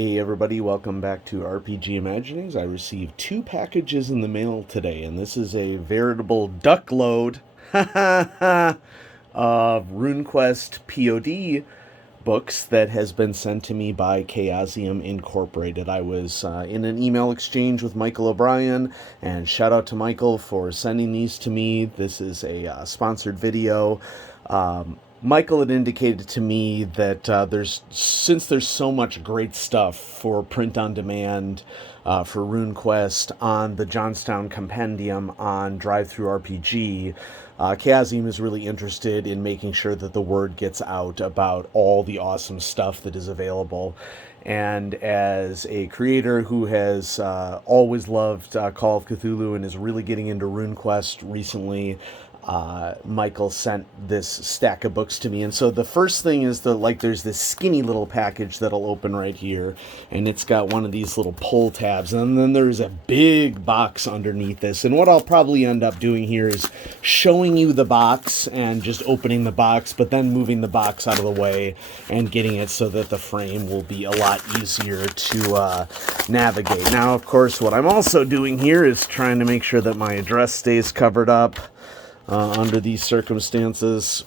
Hey everybody, welcome back to RPG Imaginings. I received 2 packages in the mail today, and this is a veritable duckload of RuneQuest POD books that has been sent to me by Chaosium Incorporated. I was in an email exchange with Michael O'Brien, and shout out to Michael for sending these to me. This is a sponsored video. Michael had indicated to me that since there's so much great stuff for print on demand for RuneQuest on the Jonstown Compendium on DriveThruRPG, Chaosium is really interested in making sure that the word gets out about all the awesome stuff that is available. And as a creator who has always loved Call of Cthulhu and is really getting into RuneQuest recently, Michael sent this stack of books to me. And so the first thing is there's this skinny little package that'll open right here, and it's got one of these little pull tabs, and then there's a big box underneath this. And what I'll probably end up doing here is showing you the box and just opening the box, but then moving the box out of the way and getting it so that the frame will be a lot easier to navigate. Now, of course, what I'm also doing here is trying to make sure that my address stays covered up under these circumstances,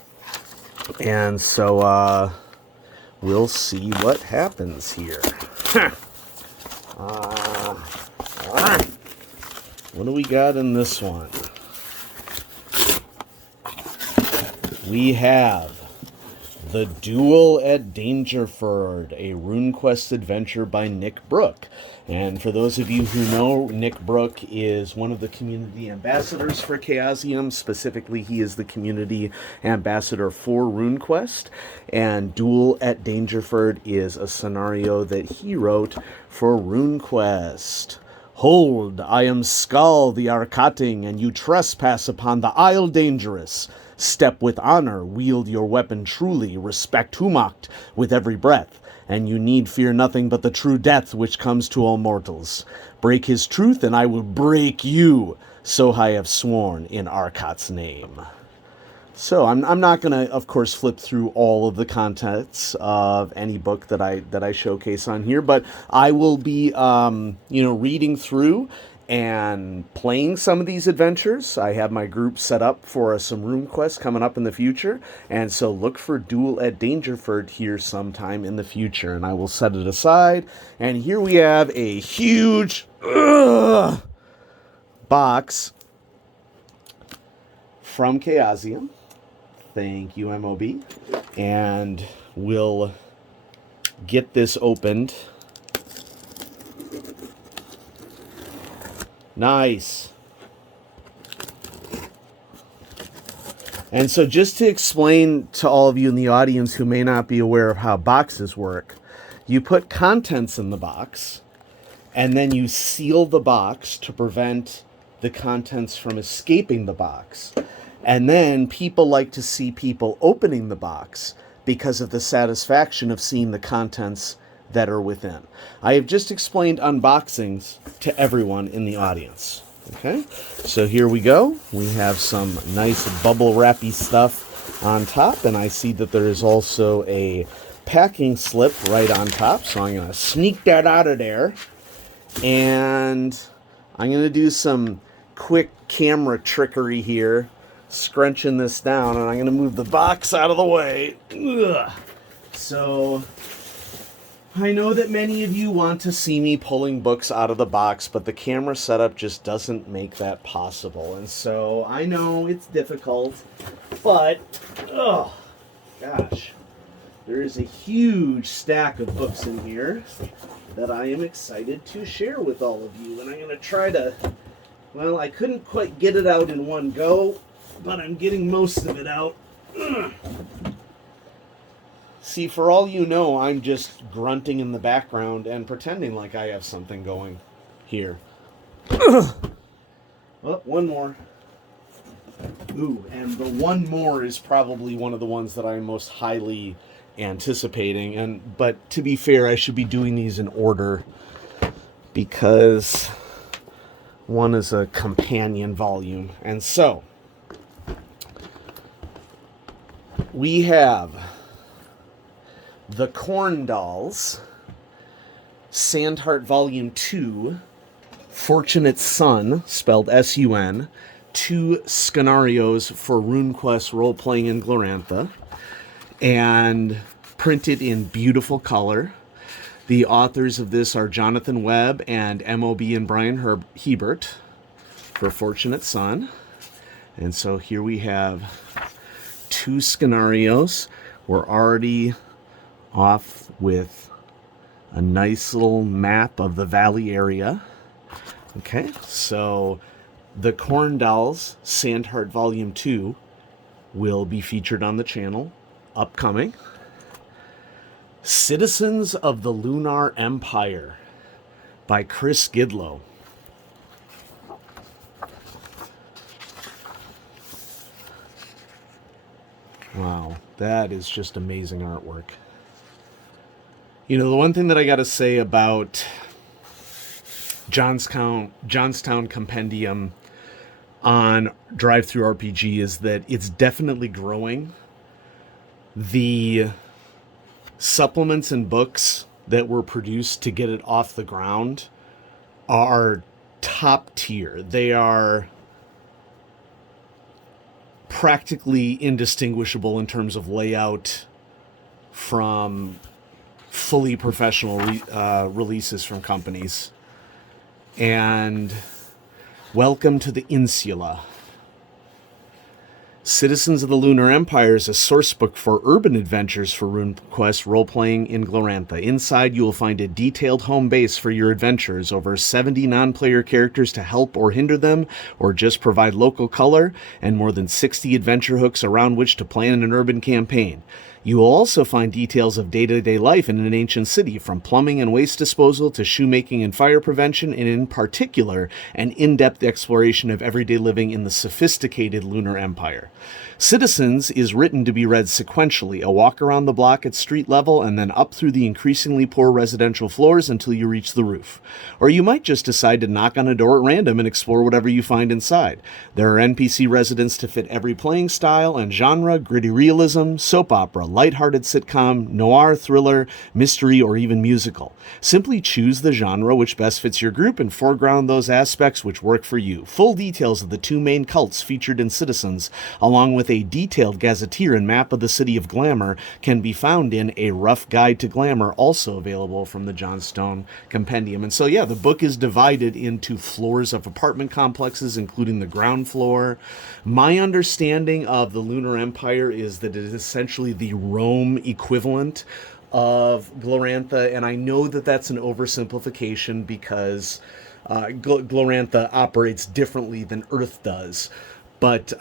and so we'll see what happens here. All right, what do we got in this one? We have The Duel at Dangerford, a RuneQuest adventure by Nick Brook. And for those of you who know, Nick Brook is one of the community ambassadors for Chaosium. Specifically, he is the community ambassador for RuneQuest. And Duel at Dangerford is a scenario that he wrote for RuneQuest. Hold, I am Skull the Arcating, and you trespass upon the Isle Dangerous. Step with honor, wield your weapon truly, respect Humacht with every breath, and you need fear nothing but the true death which comes to all mortals. Break his truth, and I will break you, so I have sworn in Arkat's name. So I'm not going to, of course, flip through all of the contents of any book that I showcase on here, but I will be, reading through and playing some of these adventures. I have my group set up for some RuneQuest coming up in the future, and so look for Duel at Dangerford here sometime in the future, and I will set it aside. And here we have a huge box from Chaosium. Thank you, MOB. And we'll get this opened. Nice. And so just to explain to all of you in the audience who may not be aware of how boxes work, you put contents in the box, and then you seal the box to prevent the contents from escaping the box. And then people like to see people opening the box because of the satisfaction of seeing the contents that are within. I have just explained unboxings to everyone in the audience. Okay, so here we go. We have some nice bubble wrappy stuff on top, and I see that there is also a packing slip right on top, so I'm going to sneak that out of there, and I'm going to do some quick camera trickery here, scrunching this down, and I'm going to move the box out of the way. Ugh. So I know that many of you want to see me pulling books out of the box, but the camera setup just doesn't make that possible. And so I know it's difficult, but, oh, gosh, there is a huge stack of books in here that I am excited to share with all of you. And I'm going to try to, well, I couldn't quite get it out in one go, but I'm getting most of it out. Ugh. See, for all you know, I'm just grunting in the background and pretending like I have something going here. Oh, one more. Ooh, and the one more is probably one of the ones that I'm most highly anticipating. But to be fair, I should be doing these in order because one is a companion volume. And so, we have The Corn Dolls, Santart Volume 2, Fortunate Son, spelled S-U-N, 2 scenarios for RuneQuest role-playing in Glorantha, and printed in beautiful color. The authors of this are Jonathan Webb and M.O.B. and Brian Hebert for Fortunate Son. And so here we have 2 scenarios. We're already off with a nice little map of the valley area. Okay, so the Corn Dolls Sandheart Volume 2 will be featured on the channel upcoming. Citizens of the Lunar Empire by Chris Gidlow. Wow, that is just amazing artwork. You know, the one thing that I got to say about Jonstown Compendium on DriveThruRPG is that it's definitely growing. The supplements and books that were produced to get it off the ground are top tier. They are practically indistinguishable in terms of layout from fully professional releases from companies. And welcome to the Insula. Citizens of the Lunar Empire is a sourcebook for urban adventures for RuneQuest role-playing in Glorantha. Inside, you will find a detailed home base for your adventures, over 70 non-player characters to help or hinder them, or just provide local color, and more than 60 adventure hooks around which to plan an urban campaign. You will also find details of day-to-day life in an ancient city, from plumbing and waste disposal to shoemaking and fire prevention, and in particular, an in-depth exploration of everyday living in the sophisticated Lunar Empire. Citizens is written to be read sequentially, a walk around the block at street level and then up through the increasingly poor residential floors until you reach the roof. Or you might just decide to knock on a door at random and explore whatever you find inside. There are NPC residents to fit every playing style and genre: gritty realism, soap opera, lighthearted sitcom, noir, thriller, mystery, or even musical. Simply choose the genre which best fits your group and foreground those aspects which work for you. Full details of the 2 main cults featured in Citizens, along with a detailed gazetteer and map of the city of Glamour, can be found in A Rough Guide to Glamour, also available from the Jonstown Compendium. And so, yeah, the book is divided into floors of apartment complexes, including the ground floor. My understanding of the Lunar Empire is that it is essentially the Rome equivalent of Glorantha, and I know that that's an oversimplification because Glorantha operates differently than Earth does. But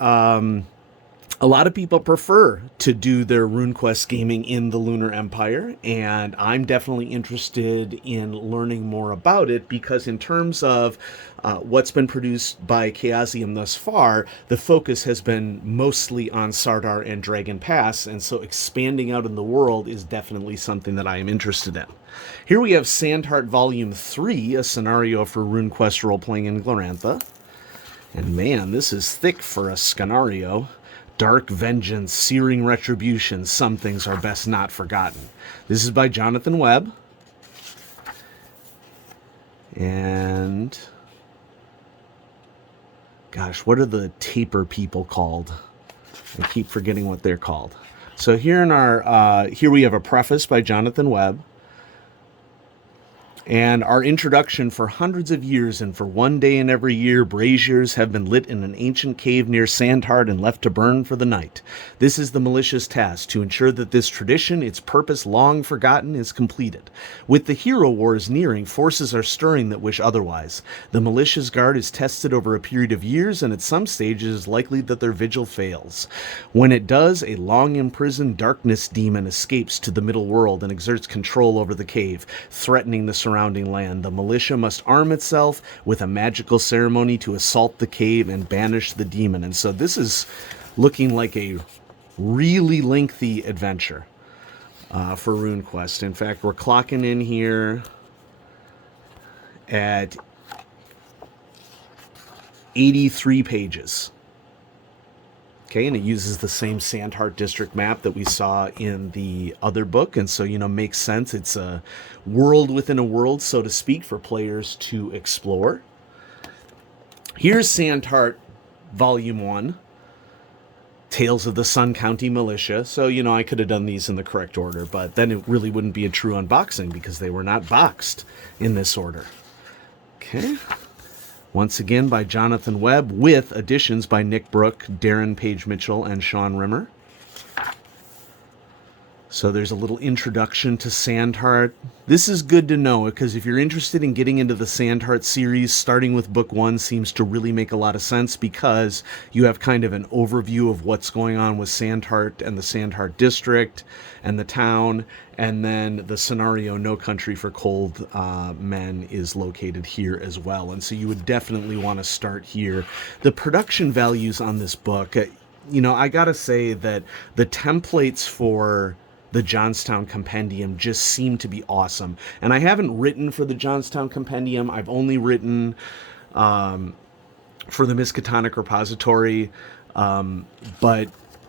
a lot of people prefer to do their RuneQuest gaming in the Lunar Empire, and I'm definitely interested in learning more about it because in terms of what's been produced by Chaosium thus far, the focus has been mostly on Sardar and Dragon Pass, and so expanding out in the world is definitely something that I am interested in. Here we have Sandheart Volume 3, a scenario for RuneQuest role-playing in Glorantha. And man, this is thick for a scenario. Dark vengeance, searing retribution, some things are best not forgotten. This is by Jonathan Webb. And gosh, what are the taper people called? I keep forgetting what they're called. So here in our here we have a preface by Jonathan Webb. And our introduction: for hundreds of years and for one day in every year, braziers have been lit in an ancient cave near Santart and left to burn for the night. This is the militia's task, to ensure that this tradition, its purpose long forgotten, is completed. With the hero wars nearing, forces are stirring that wish otherwise. The militia's guard is tested over a period of years, and at some stages it is likely that their vigil fails. When it does, a long-imprisoned darkness demon escapes to the middle world and exerts control over the cave, threatening the surrounding land. The militia must arm itself with a magical ceremony to assault the cave and banish the demon. And so this is looking like a really lengthy adventure for RuneQuest. In fact, we're clocking in here at 83 pages. Okay, and it uses the same Santart district map that we saw in the other book, and so, makes sense. It's a world within a world, so to speak, for players to explore. Here's Santart Volume 1, Tales of the Sun County Militia. So, I could have done these in the correct order, but then it really wouldn't be a true unboxing because they were not boxed in this order. Okay. Once again by Jonathan Webb, with additions by Nick Brook, Darren Page Mitchell, and Sean Rimmer. So there's a little introduction to Santart. This is good to know because if you're interested in getting into the Santart series, starting with book 1 seems to really make a lot of sense because you have kind of an overview of what's going on with Santart and the Santart district and the town, and then the scenario No Country for Cold Men is located here as well. And so you would definitely want to start here. The production values on this book, I gotta say that the templates for the Jonstown Compendium just seem to be awesome. And I haven't written for the Jonstown Compendium. I've only written for the Miskatonic Repository. But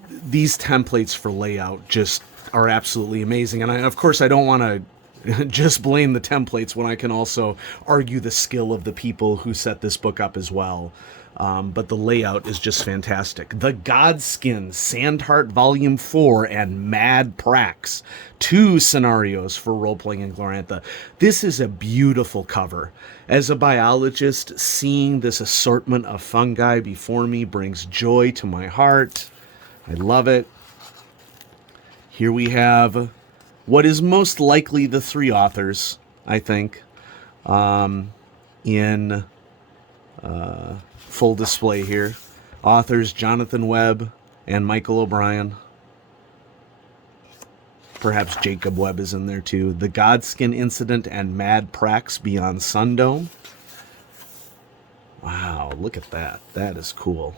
these templates for layout just are absolutely amazing. And of course, I don't want to just blame the templates when I can also argue the skill of the people who set this book up as well. But the layout is just fantastic. The Godskin, Santart Volume 4, and Mad Prax, 2 scenarios for role-playing in Glorantha. This is a beautiful cover. As a biologist, seeing this assortment of fungi before me brings joy to my heart. I love it. Here we have what is most likely the 3 authors, I think, in full display here. Authors Jonathan Webb and Michael O'Brien. Perhaps Jacob Webb is in there too. The Godskin Incident and Mad Prax Beyond Sundome. Wow, look at that. That is cool.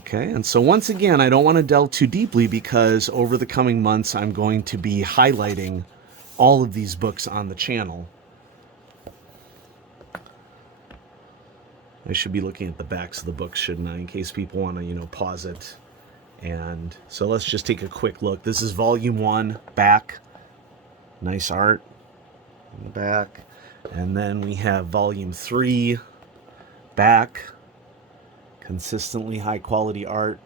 Okay, and so once again, I don't want to delve too deeply because over the coming months, I'm going to be highlighting all of these books on the channel. I should be looking at the backs of the books, shouldn't I, in case people want to, pause it. And so let's just take a quick look. This is Volume 1, back. Nice art in the back. And then we have Volume 3, back. Consistently high-quality art.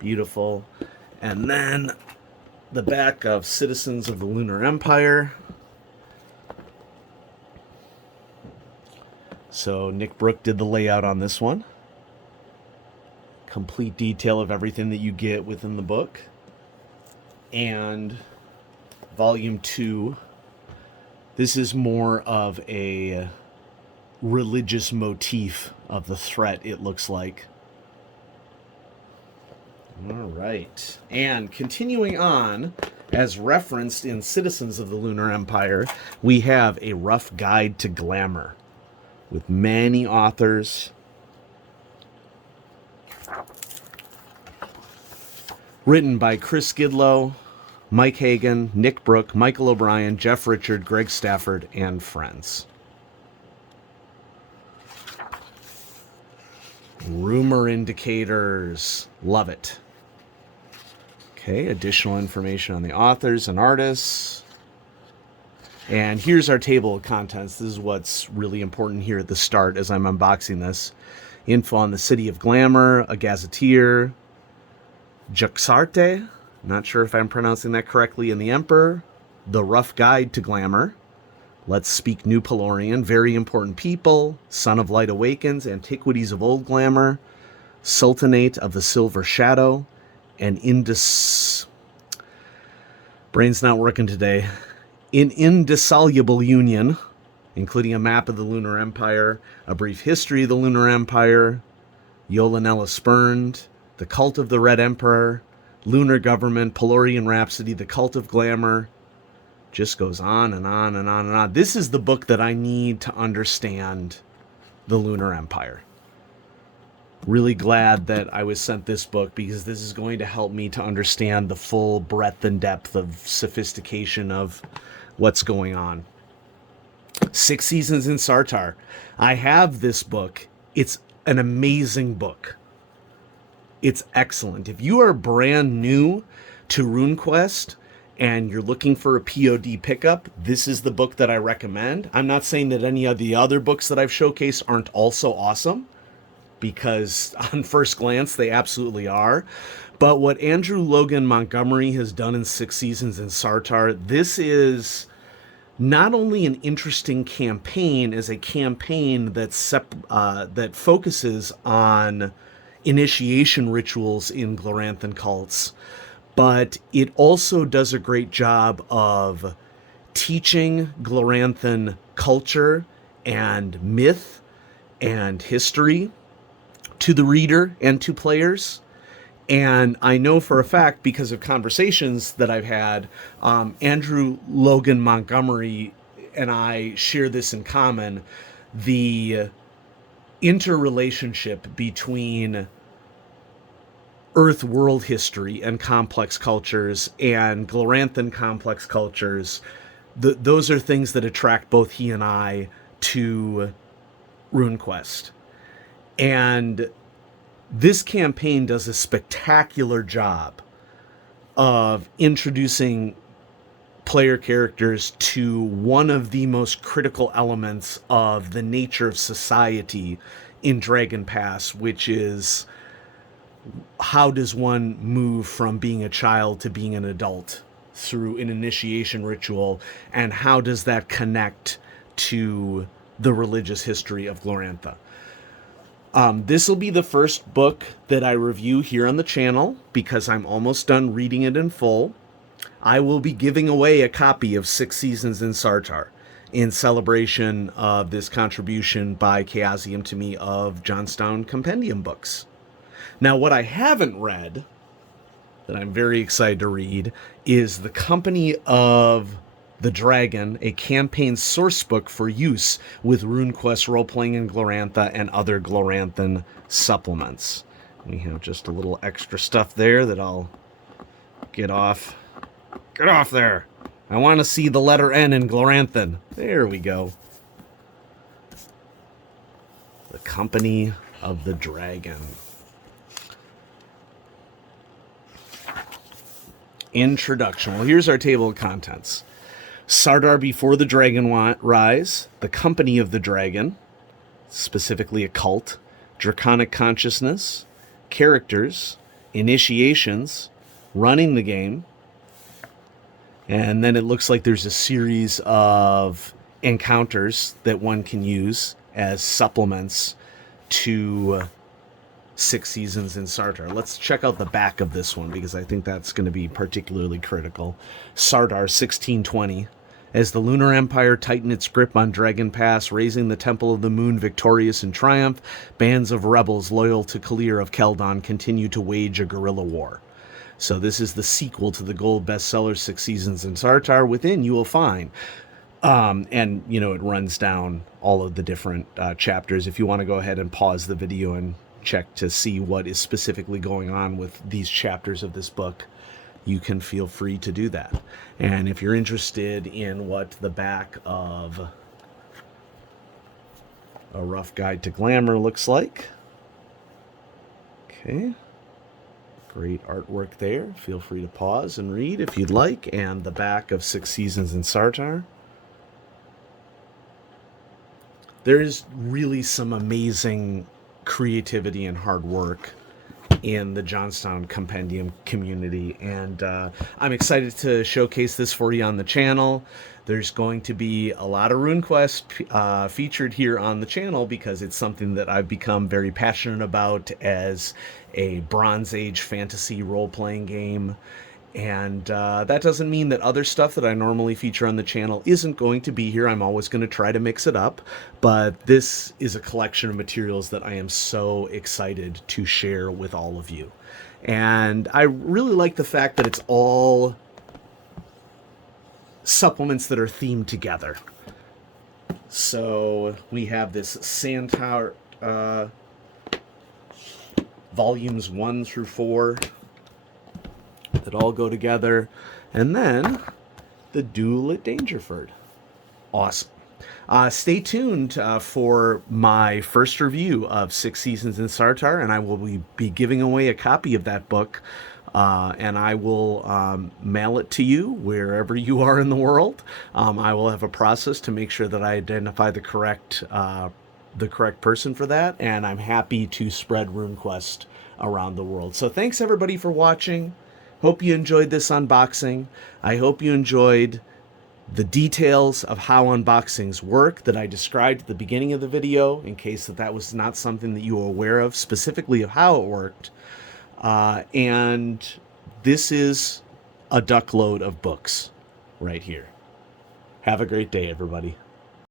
Beautiful. And then the back of Citizens of the Lunar Empire. So Nick Brook did the layout on this one. Complete detail of everything that you get within the book. And Volume 2. This is more of a religious motif of the threat, it looks like. All right. And continuing on, as referenced in Citizens of the Lunar Empire, we have A Rough Guide to Glamour, with many authors. Written by Chris Skidlow, Mike Hagan, Nick Brook, Michael O'Brien, Jeff Richard, Greg Stafford, and friends. Rumor indicators. Love it. Okay, additional information on the authors and artists. And here's our table of contents. This is what's really important here at the start as I'm unboxing this. Info on the City of Glamour, a gazetteer, Juxarte, not sure if I'm pronouncing that correctly, and the Emperor, The Rough Guide to Glamour, Let's Speak New Pelorian, Very Important People, Son of Light Awakens, Antiquities of Old Glamour, Sultanate of the Silver Shadow, and brain's not working today. An Indissoluble Union, including a map of the Lunar Empire, a brief history of the Lunar Empire, Yolanella Spurned, The Cult of the Red Emperor, Lunar Government, Pelorian Rhapsody, The Cult of Glamour. Just goes on and on and on and on. This is the book that I need to understand the Lunar Empire. Really glad that I was sent this book because this is going to help me to understand the full breadth and depth of sophistication of what's going on. 6 Seasons in Sartar. I have this book. It's an amazing book. It's excellent. If you are brand new to RuneQuest and you're looking for a POD pickup, this is the book that I recommend. I'm not saying that any of the other books that I've showcased aren't also awesome, because on first glance they absolutely are. But what Andrew Logan Montgomery has done in 6 Seasons in Santart, this is not only an interesting campaign as a campaign that focuses on initiation rituals in Gloranthan cults, but it also does a great job of teaching Gloranthan culture and myth and history to the reader and to players. And I know for a fact, because of conversations that I've had, Andrew Logan Montgomery and I share this in common, the interrelationship between Earth world history and complex cultures and Gloranthan complex cultures. Those are things that attract both he and I to RuneQuest. And this campaign does a spectacular job of introducing player characters to one of the most critical elements of the nature of society in Dragon Pass, which is how does one move from being a child to being an adult through an initiation ritual, and how does that connect to the religious history of Glorantha. This will be the first book that I review here on the channel because I'm almost done reading it in full. I will be giving away a copy of 6 Seasons in Santart in celebration of this contribution by Chaosium to me of Jonstown Compendium books. Now, what I haven't read, that I'm very excited to read, is The Company of the Dragon, a campaign source book for use with RuneQuest role-playing in Glorantha and other Gloranthan supplements. We have just a little extra stuff there that I'll get off. Get off there! I want to see the letter N in Gloranthan. There we go. The Company of the Dragon. Introduction. Well, here's our table of contents. Sardar Before the Dragon Rise, The Company of the Dragon, specifically a cult, Draconic Consciousness, Characters, Initiations, Running the Game, and then it looks like there's a series of encounters that one can use as supplements to 6 Seasons in Santart. Let's check out the back of this one because I think that's going to be particularly critical. Sardar 1620. As the Lunar Empire tightened its grip on Dragon Pass, raising the Temple of the Moon victorious in triumph, bands of rebels loyal to Kalir of Keldon continue to wage a guerrilla war. So this is the sequel to the gold bestseller 6 Seasons in Santart. Within you will find, and you know, it runs down all of the different chapters. If you want to go ahead and pause the video and check to see what is specifically going on with these chapters of this book, you can feel free to do that. And if you're interested in what the back of A Rough Guide to Glamour looks like, okay, great artwork there. Feel free to pause and read if you'd like. And the back of 6 Seasons in Santart. There's really some amazing creativity and hard work in the Jonstown Compendium community, and I'm excited to showcase this for you on the channel. There's going to be a lot of RuneQuest featured here on the channel because it's something that I've become very passionate about as a Bronze Age fantasy role-playing game. And that doesn't mean that other stuff that I normally feature on the channel isn't going to be here. I'm always going to try to mix it up. But this is a collection of materials that I am so excited to share with all of you. And I really like the fact that it's all supplements that are themed together. So we have this Santart volumes 1 through 4. That all go together, and then the Duel at Dangerford. Awesome. Stay tuned for my first review of Six Seasons in Santart, and I will be giving away a copy of that book. And I will mail it to you wherever you are in the world. I will have a process to make sure that I identify the correct person for that, and I'm happy to spread RuneQuest around the world. So thanks everybody for watching. Hope you enjoyed this unboxing. I hope you enjoyed the details of how unboxings work that I described at the beginning of the video, in case that was not something that you were aware of, specifically of how it worked. And this is a duckload of books right here. Have a great day, everybody.